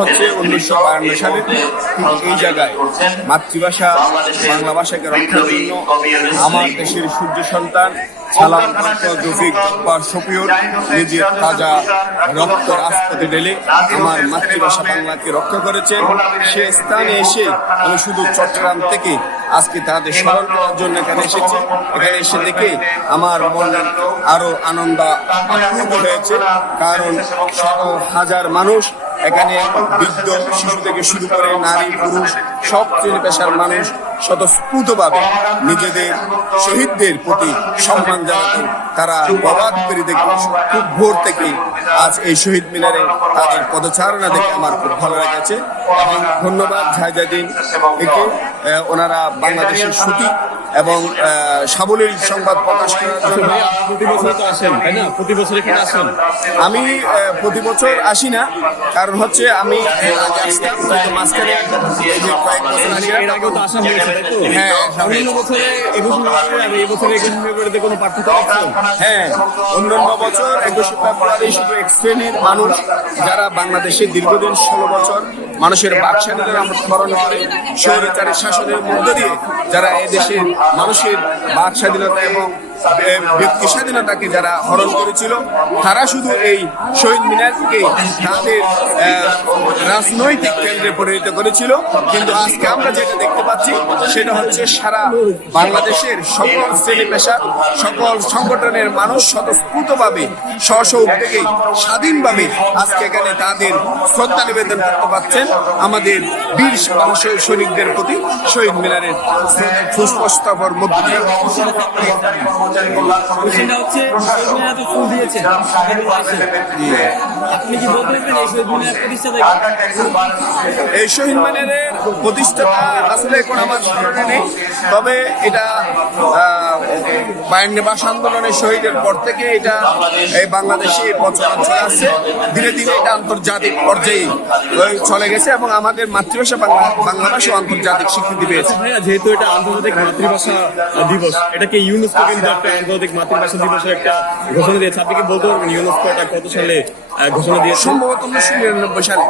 হচ্ছে 1952 সালে এই জায়গায় মাতৃভাষা বাংলা ভাষাকে রক্ষার জন্য আমার দেশের সূর্য সন্তান সালাম রফিক জব্বার শফিউর নিজের তাজা রক্ত রাজপথে ঢেলে আমার মাতৃভাষা বাংলাকে রক্ষা করেছেন। সে স্থানে এসে আমি শুধু চট্টগ্রাম থেকে আজকে তাদের স্মরণ করার জন্য এখানে এসেছি। এখানে এসে দেখে আমার মন আরো আনন্দ আপ্লুত হয়েছে, কারণ শত হাজার মানুষ এখানে বৃদ্ধ শিশু থেকে শুরু করে নারী পুরুষ সব শ্রেণী পেশার মানুষ স্বতঃস্ফূর্তভাবে নিজেদের শহীদদের প্রতি সম্মান জানাতে তারা প্রবাদ করে দেখে খুব ভোর থেকে আজ এই শহীদ মিনারে তাদের পদচারণা দেখে আমার খুব ভালো লেগেছে। এবং ধন্যবাদ জাহিদুদ্দিন একে, ওনারা বাংলাদেশের সঠিক এবং সাবলীল সংবাদ প্রকাশ করার জন্য। প্রতি বছর তো আসেন, তাই না? প্রতি বছর এখানে আসেন? আমি প্রতি বছর আসি না, কারণ হচ্ছে আমি মাঝখানে কয়েক বছর আসি না। এর আগেও তো আসা হয়েছে, তাই তো? হ্যাঁ, অন্যান্য বছরে 21 ফেব্রুয়ারি আর এই বছরে 21 ফেব্রুয়ারিতে কোনো পার্থক্য আছে? হ্যাঁ, অন্যান্য বছর 21 ফেব্রুয়ারি শুধু এক শ্রেণীর মানুষ যারা বাংলাদেশে দীর্ঘদিন 16 বছর মানুষের বাক স্বাধীনতা স্মরণ করে স্বৈরাচারী শাসনের মধ্য দিয়ে যারা এদেশের মানুষের বাক স্বাধীনতা এবং ব্যক্তি স্বাধীনতাকে যারা হরণ করেছিল, তারা শুধু এই শহীদ মিনারকে তাদের রাজনৈতিক কেন্দ্রে পরিণত করেছিল। কিন্তু আজকে আমরা যেটা দেখতে পাচ্ছি সেটা হচ্ছে সারা বাংলাদেশের সকল শ্রেণী পেশার সকল সংগঠনের মানুষ স্বতঃস্ফূর্তভাবে স্ব উদ্যোগে স্বাধীনভাবে আজকে এখানে তাদের শ্রদ্ধা নিবেদন করতে পারছেন আমাদের বীর সৈনিকদের প্রতি শহীদ মিনারের সুস্পষ্টতার মধ্য দিয়ে। এই শহীদ মিনারের প্রতিষ্ঠাতা আসলে এখন আমার স্মরণে নেই, তবে এটা 52 ভাষা আন্দোলনের শহীদের পর থেকে এটা এই বাংলাদেশে প্রচলন চলে আসছে। ধীরে ধীরে এটা আন্তর্জাতিক পর্যায়ে চলে গেছে এবং আমাদের মাতৃভাষা বাংলা ভাষা আন্তর্জাতিক স্বীকৃতি পেয়েছে। যেহেতু এটা আন্তর্জাতিক মাতৃভাষা দিবস, এটাকে ইউনেস্কো কিন্তু একটা আন্তর্জাতিক মাতৃভাষা দিবসের একটা ঘোষণা দিয়েছে। আপনি কি বলতে পারবেন ইউনেস্কো এটা কত সালে ঘোষণা দিয়েছে? সম্ভবত 1999 সালে।